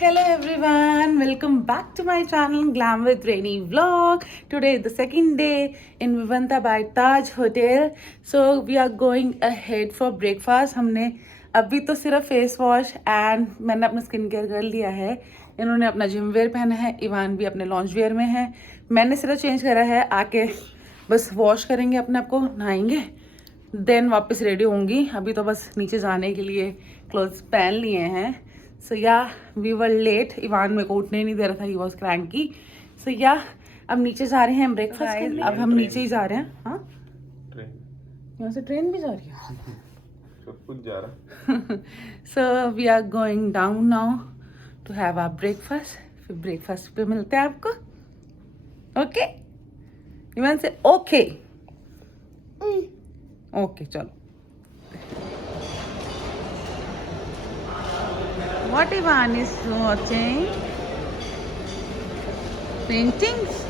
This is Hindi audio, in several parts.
Hello everyone, welcome back to my channel Glam with Rainy vlog. Today is the second day in Vivanta by Taj Hotel. So we are going ahead for breakfast. हमने अभी तो सिर्फ फेस वॉश एंड मैंने अपना स्किन केयर कर लिया है. इन्होंने अपना जिम वेयर पहना है, इवान भी अपने लॉन्च वेयर में है. मैंने सिर्फ चेंज करा है, आके बस वॉश करेंगे अपने आप को, नहाएंगे, देन वापस रेडी होंगी. अभी तो बस नीचे जाने के लिए क्लोथ्स पहन लिए हैं. सो या वी वर लेट. इवान मेरे को उठने नहीं दे रहा था, he was cranky. So yeah अब नीचे जा रहे हैं ब्रेकफास्ट के लिए. अब हम नीचे ही जा रहे हैं. हाँ, यहाँ से ट्रेन भी जा रही है. सब कुछ जा रहा. So we are going down now to have our breakfast. फिर ब्रेकफास्ट पे मिलते हैं आपको. ओके, इवान से ओके ओके. चलो. What Ivan is watching? Paintings.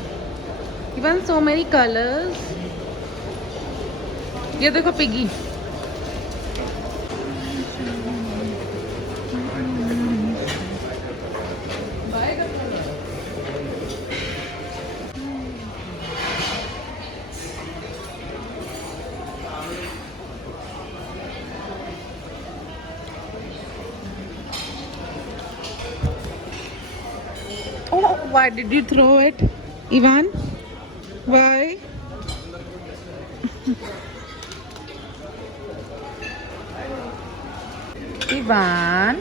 Even so many colors. ये देखो piggy. Oh, why did you throw it, Ivan? Why? Ivan.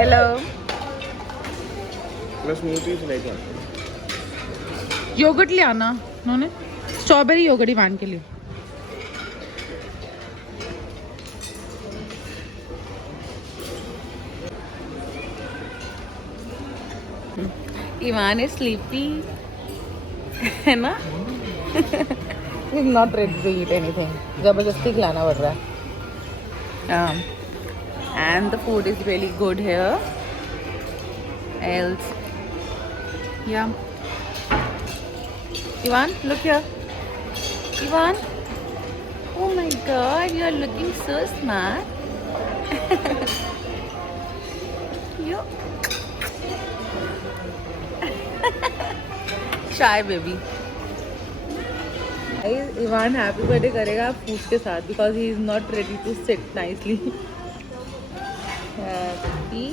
Hello. Smoothies लेके योगर्ट ले आना. उन्होंने स्ट्रॉबेरी योगर्ट इवान के लिए. Ivan is sleepy. है ना? He's not ready to eat anything. जबरदस्ती खिलाना पड़ रहा है. And the food is really good here. Else, yeah. Ivan, look here. Ivan, oh my God, you are looking so smart. You. Shy baby. Ivan happy birthday करेगा फूड के साथ because he is not ready to sit nicely. Happy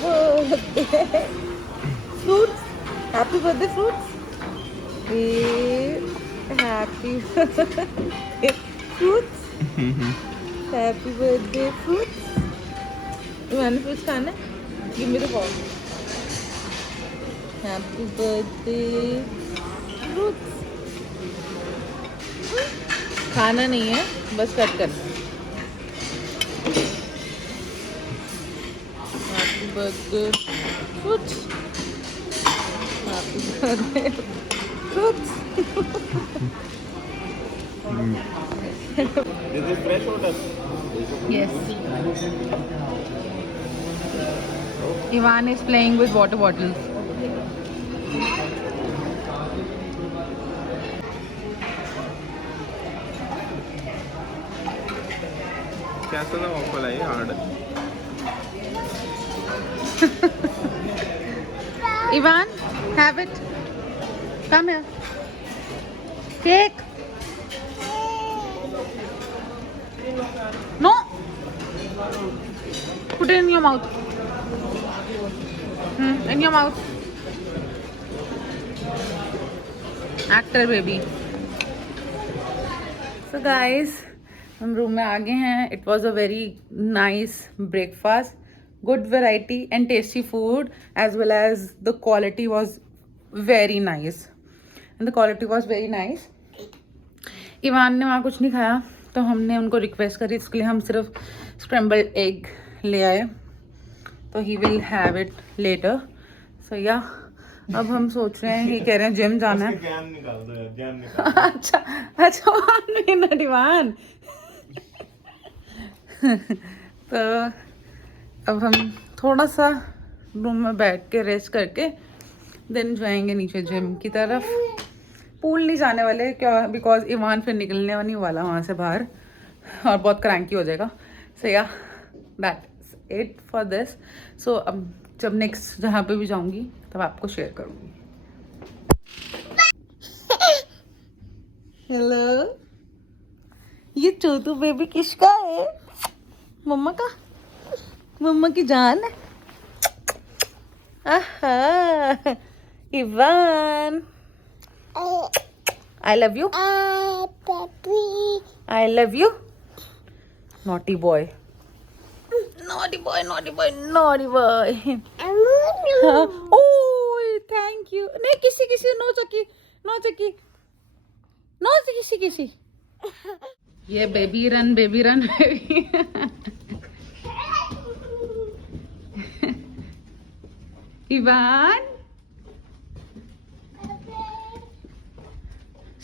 birthday fruits. Happy birthday fruits. Happy birthday fruits. Happy birthday fruits. Ivan fruits खाना है? Give me the fork. Happy birthday fruits. खाना नहीं है, बस कट करना. Happy birthday fruits. Happy birthday fruits. This is fresh water. Yes. Ivan is playing with water bottles. कैसा ना offer I hard. Ivan, have it. Come here. Cake. No. Put it in your mouth. In your mouth. Actor baby. So guys, हम रूम में आ गए हैं. It was a very nice breakfast. Good variety and tasty food as well as the quality was very nice. And the quality was very nice. Ivan ने वहाँ कुछ नहीं खाया, तो हमने उनको रिक्वेस्ट करी, इसके लिए हम सिर्फ स्क्रैम्बल्ड एग ले आए. तो he will have it later. So yeah अब हम सोच रहे हैं, ये कह रहे हैं जिम जाना है. जैम निकाल दो यार, जैम निकाल. अच्छा अच्छा. इवान तो अब हम थोड़ा सा रूम में बैठ के रेस्ट करके देन जाएंगे नीचे जिम की तरफ. पूल नहीं जाने वाले क्या, बिकॉज इवान फिर निकलने नहीं वाला वहाँ से बाहर और बहुत क्रैंकी हो जाएगा. So yeah, that's it for this. So जब नेक्स्ट जहाँ पे भी जाऊँगी तब आपको शेयर करूँगी. हेलो, ये चोटू बेबी किसका है? मम्मा का. मम्मा की जान है. आहा, Ivan, I love you. I love you. Naughty boy. Naughty boy, naughty boy, naughty boy. Oh, thank you. नहीं किसी किसी नो चकी, नो चकी, नो किसी किसी. ये बेबी रन बेबी. इवान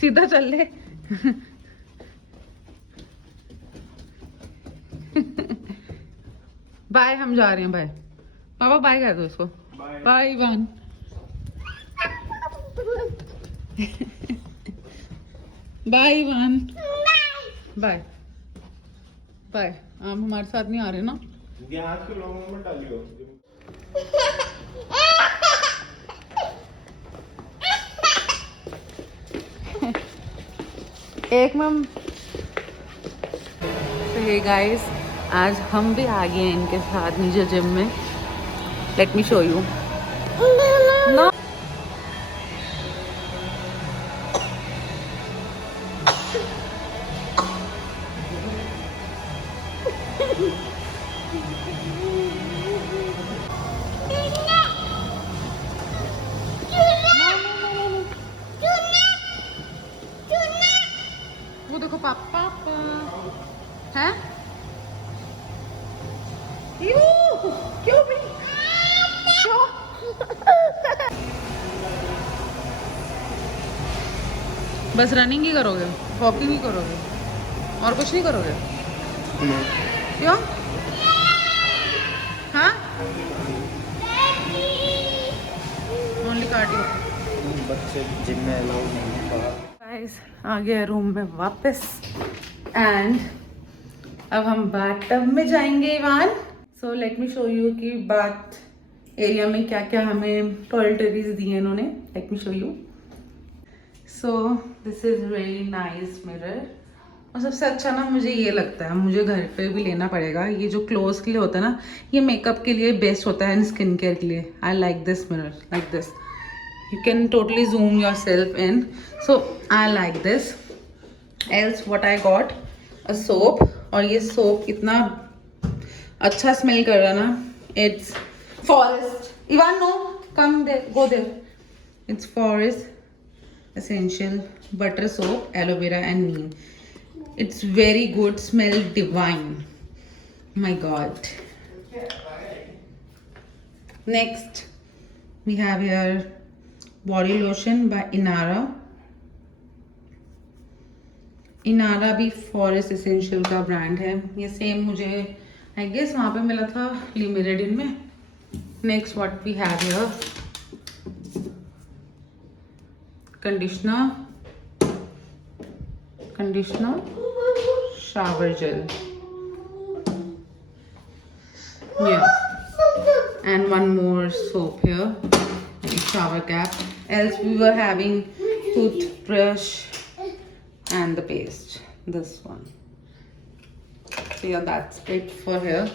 सीधा चल ले. बाय, हम जा रहे हैं. बाय पापा, बाय कर दो इसको. Bye Ivan. Bye Ivan. Bye bye. आप हमारे साथ नहीं आ रहे ना. हाथ के लोगों में डालियो. एक मम. हे गाइस, आज हम भी आ गए हैं इनके साथ नीचे जिम में. Let me show you. No. वो देखो पापा हैं. क्यों भी क्यों? बस रनिंग ही करोगे, वॉकिंग ही करोगे, और कुछ नहीं करोगे? क्यों? हाँ, ओनली कार्डियो. बच्चे जिम में अलाउ नहीं है. गाइस, आ गया रूम में वापस. एंड अब हम बाथ टब में जाएंगे Ivan. So let me show you कि बाथ एरिया में क्या क्या हमें टॉयलेटरीज दी हैं इन्होंने. Late me show you. So this is very nice mirror. और सबसे अच्छा ना मुझे ये लगता है, मुझे घर पे भी लेना पड़ेगा. ये जो क्लोज के लिए होता है ना, ये मेकअप के लिए बेस्ट होता है एंड स्किन केयर के लिए. I like this mirror like this. You can totally zoom yourself in. So I like this. Else what I got, a soap. और ये soap इतना अच्छा smell कर रहा ना. It's forest. Ivan, no, come there, go there. It's forest essential butter soap, aloe vera and neem. It's very good, smell divine. My God. Next we have here body lotion by Inara. Inara भी फॉरेस्ट एसेंशियल का ब्रांड है. ये सेम मुझे आई गेस वहाँ पे मिला था लिमिटेड में. Next what we have here, conditioner shower gel. And one more soap here, shower cap. Else we were having toothbrush and the paste, this one. So yeah, that's it for here.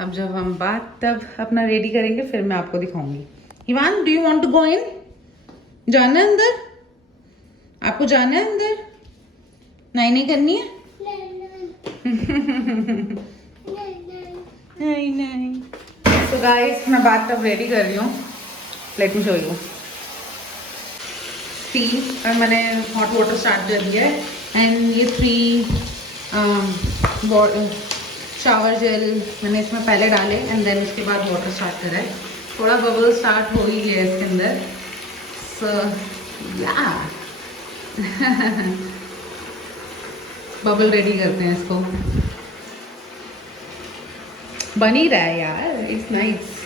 अब जब हम बात तब अपना रेडी करेंगे फिर मैं आपको दिखाऊंगी. Ivan, do you want to go in? जाना है अंदर? आपको जाना है अंदर? नहीं करनी है. नहीं. तो गाइस, मैं बात तब रेडी कर रही हूँ. Late me show you. और मैंने हॉट वाटर स्टार्ट कर दिया है. एंड ये 3 शावर जेल मैंने इसमें पहले डाले एंड देन उसके बाद वाटर स्टार्ट करा है. थोड़ा बबल स्टार्ट हो ही गया इसके अंदर. सो या बबल रेडी करते हैं इसको. बन ही रहा है यार. It's nice.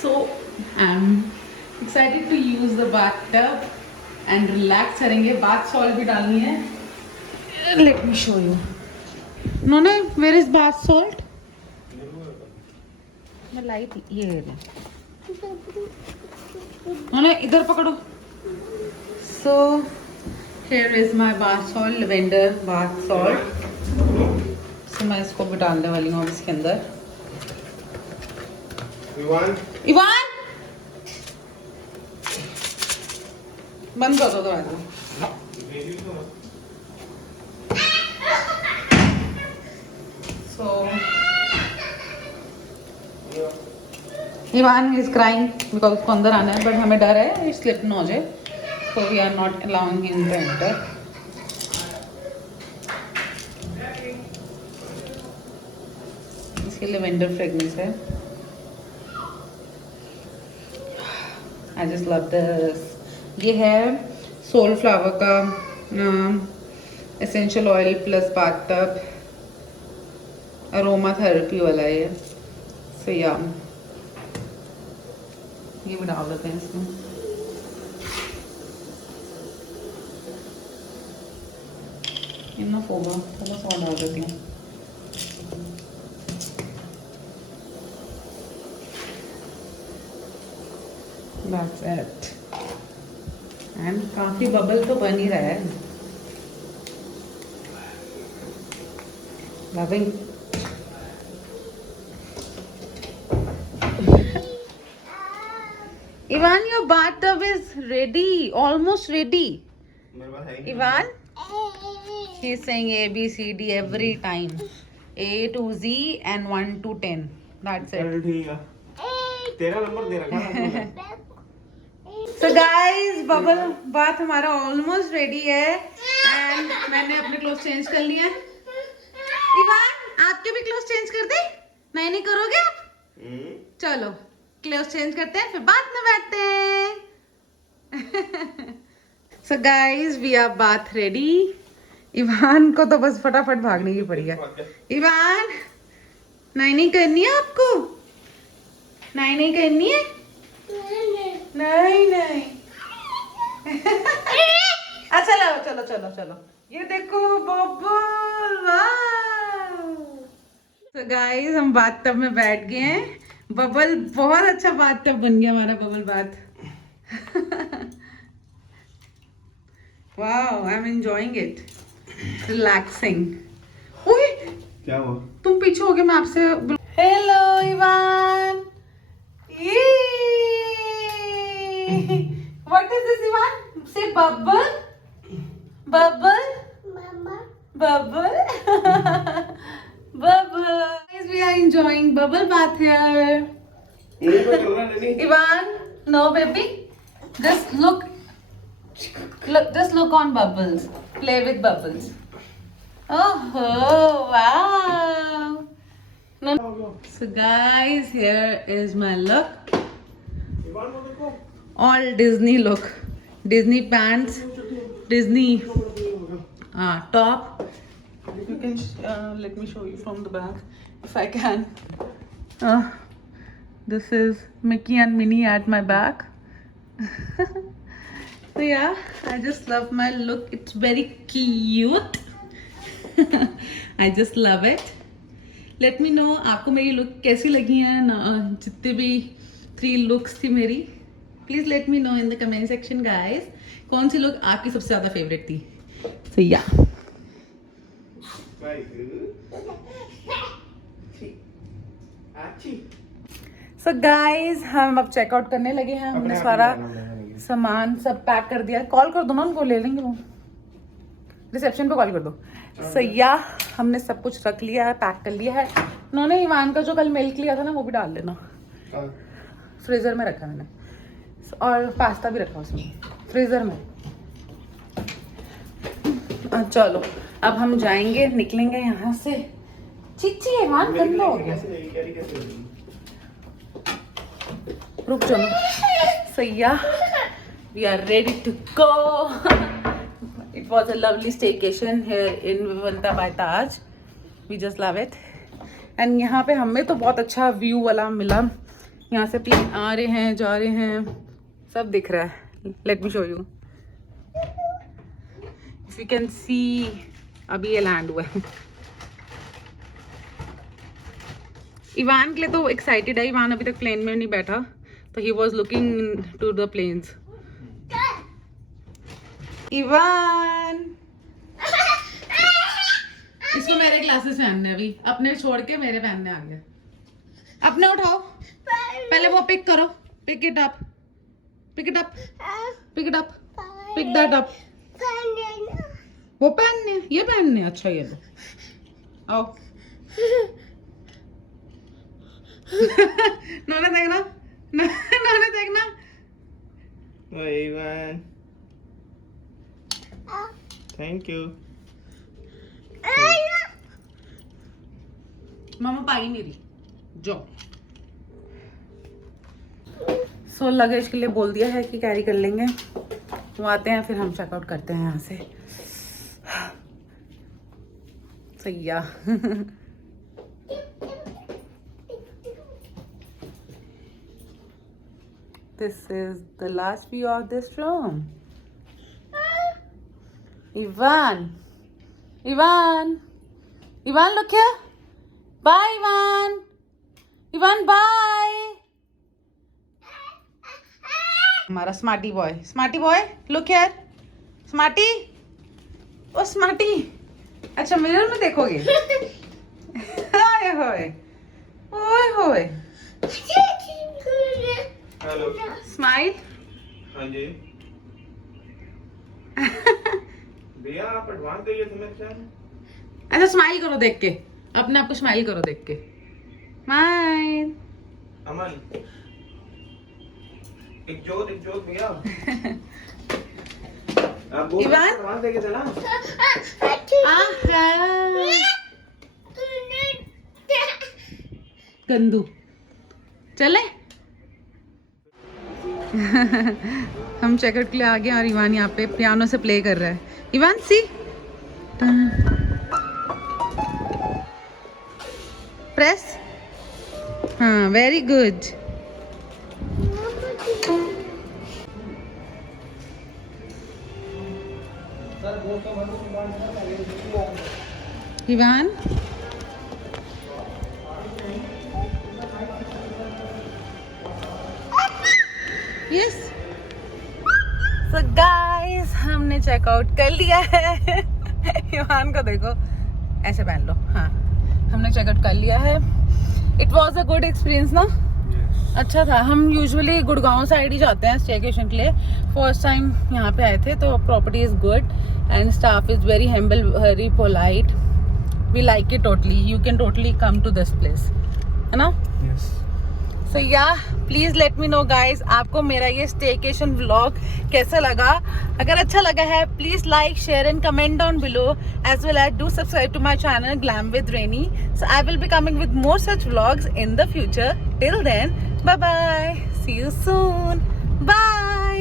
So I'm excited to use the bathtub and relax करेंगे. बाथ सॉल्ट भी डालनी है. Let me show you. उन्होंने वेयर इज बाथ सॉल्ट. मैं लाई थी ये ले. उन्होंने इधर पकड़ो. So here is my bath salt, lavender bath salt. So मैं इसको भी डालने वाली हूँ अब इसके अंदर. इवान बंद कर दो दरवाजा. सो इवान इज क्राइंग बिकॉज उसको अंदर आना है, बट हमें डर है स्लिप न हो जाए, so we are not allowing him to enter. इसके लेवेंडर फ्रेगनेंस है. I just love this. ये है सोल फ्लावर का essential oil plus bathtub aromatherapy वाला है. सो या ये भी डाल देते हैं इसमें. इनफ होगा, थोड़ा सा डाल देती हूँ. That's it. And काफी बबल तो बन ही रहा है. Loving. Ivan, your bathtub is ready, almost ready. Ivan, he's saying A, B, C, D every time. A to Z and 1 to 10. That's it. ठीक है. तेरा नंबर दे रखा है. So guys, बबल बाथ हमारा ऑलमोस्ट रेडी है एंड मैंने अपने क्लोथ चेंज कर लिए हैं. इवान आपके भी क्लोथ चेंज कर दे. नहीं करोगे आप? चलो क्लोथ चेंज करते हैं, फिर बाथ में बैठते हैं. So guys, we are bath ready. Ivan को तो बस फटाफट भागने की पड़ी है. इवान नहीं करनी है आपको. नहीं करनी है. नहीं. अच्छा चलो चलो. ये देखो बबल. वाओ. तो गाइस हम बाथटब में बैठ गए हैं. बबल बहुत अच्छा बाथटब बन गया हमारा bubble bath. Wow, I am enjoying it. Relaxing. ओए क्या हुआ? तुम पीछे हो गए. मैं आपसे. Hello Ivan. What is this, Ivan? Say bubble. Bubble. Bubble. Bubble. Guys, we are enjoying bubble bath here. Ivan, no baby. Just look. Just look on bubbles. Play with bubbles. Oh, wow. No. So guys, here is my look. All Disney look. Disney pants, Disney top. You can let me show you from the back if I can. This is Mickey and Minnie at my back. So yeah, I just love my look. It's very cute. I just love it. Let me know आपको मेरी लुक कैसी लगी है. जितने भी 3 लुक्स थी मेरी, please let me no in the comment section guys. कौन सी लुक आपकी सबसे ज्यादा फेवरेट थी. सो या सो गाइस हम अब चेकआउट करने लगे हैं. हमने सारा सामान सब पैक कर दिया. कॉल कर दो ना उनको, ले लेंगे वो. रिसेप्शन पे कॉल कर दो. सो या हमने सब कुछ रख लिया है, पैक कर लिया है. उन्होंने इवान का जो कल मिल्क लिया था ना वो भी डाल लेना. फ्रीजर में रखा मैंने. और पास्ता भी रखा उसमें फ्रीजर में. चलो अब हम जाएंगे, निकलेंगे यहाँ से. चिच्ची इवान गंदा हो गया. रुक जाओ. So yeah, we are ready to go. It was a lovely staycation here in Vivanta by Taj. We just love it. And यहाँ पे हमें तो बहुत अच्छा व्यू वाला मिला. यहाँ से प्लेन आ रहे हैं, जा रहे हैं, सब दिख रहा है. Let me show you. If you can see अभी ये लैंड हुआ है। इवान के लिए तो एक्साइटेड है, इवान अभी तक प्लेन में नहीं बैठा, तो he was looking to the planes. Ivan इसको मेरे ग्लासेस पहनने, अभी अपने छोड़ के मेरे पहनने आ गया। अपने उठाओ, पहले वो पिक करो, pick it up, pick it up, pick it up, pick that up. वो पहनने, ये पहनने, अच्छा ये लो, आओ। नोने देखना, नोने देखना। Ivan thank you. मामा पाई नहीं रही जो। सो लगेज के लिए बोल दिया है कि कैरी कर लेंगे, वो आते हैं फिर हम चेकआउट करते हैं यहाँ से। सैया This is the last view of this room. Ivan, Ivan, Ivan, look here. Bye, Ivan. Ivan, bye. हमारा smarty boy, look here. Smarty, oh smarty. अच्छा मिरर में देखोगे? हाय होए, ओए होए। Hello smile. हाँ जी भैया आप एडवांस दे तुम्हें क्या? अच्छा स्माइल करो देख के, अपने आप को स्माइल करो देख के। स्माइल। अमन एक जोत भैया। आप बोल इवान? एडवांस दे के चला। गंदू चले। हम चेकआउट के लिए आ गए और इवान यहाँ पे पियानो से प्ले कर रहा है। इवान सी प्रेस, हाँ very good. Ivan yes. So guys हमने चेकआउट कर लिया है। इवान को देखो, ऐसे पहन लो, हाँ हमने चेकआउट कर लिया है। It was a good experience ना? अच्छा था। हम यूजुअली गुड़गांव साइड ही जाते हैं स्टेकेशन के लिए, फर्स्ट टाइम यहाँ पे आए थे। तो property is good and staff is very humble, very polite, we like it totally. You can totally come to this place, है ना? So yeah please let me know guys, आपको मेरा ये स्टेकेशन व्लॉग कैसा लगा? अगर अच्छा लगा है please like, share and comment down below, as well as do subscribe to my channel Glam with Renee. So I will be coming with more such vlogs in the future. Till then bye bye, see you soon, bye.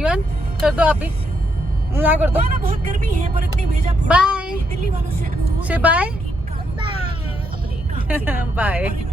Ivan कर दो आप ही, कर दो। बहुत गर्मी है पर इतनी भेजा। बाय दिल्ली वालों से बाय बाय।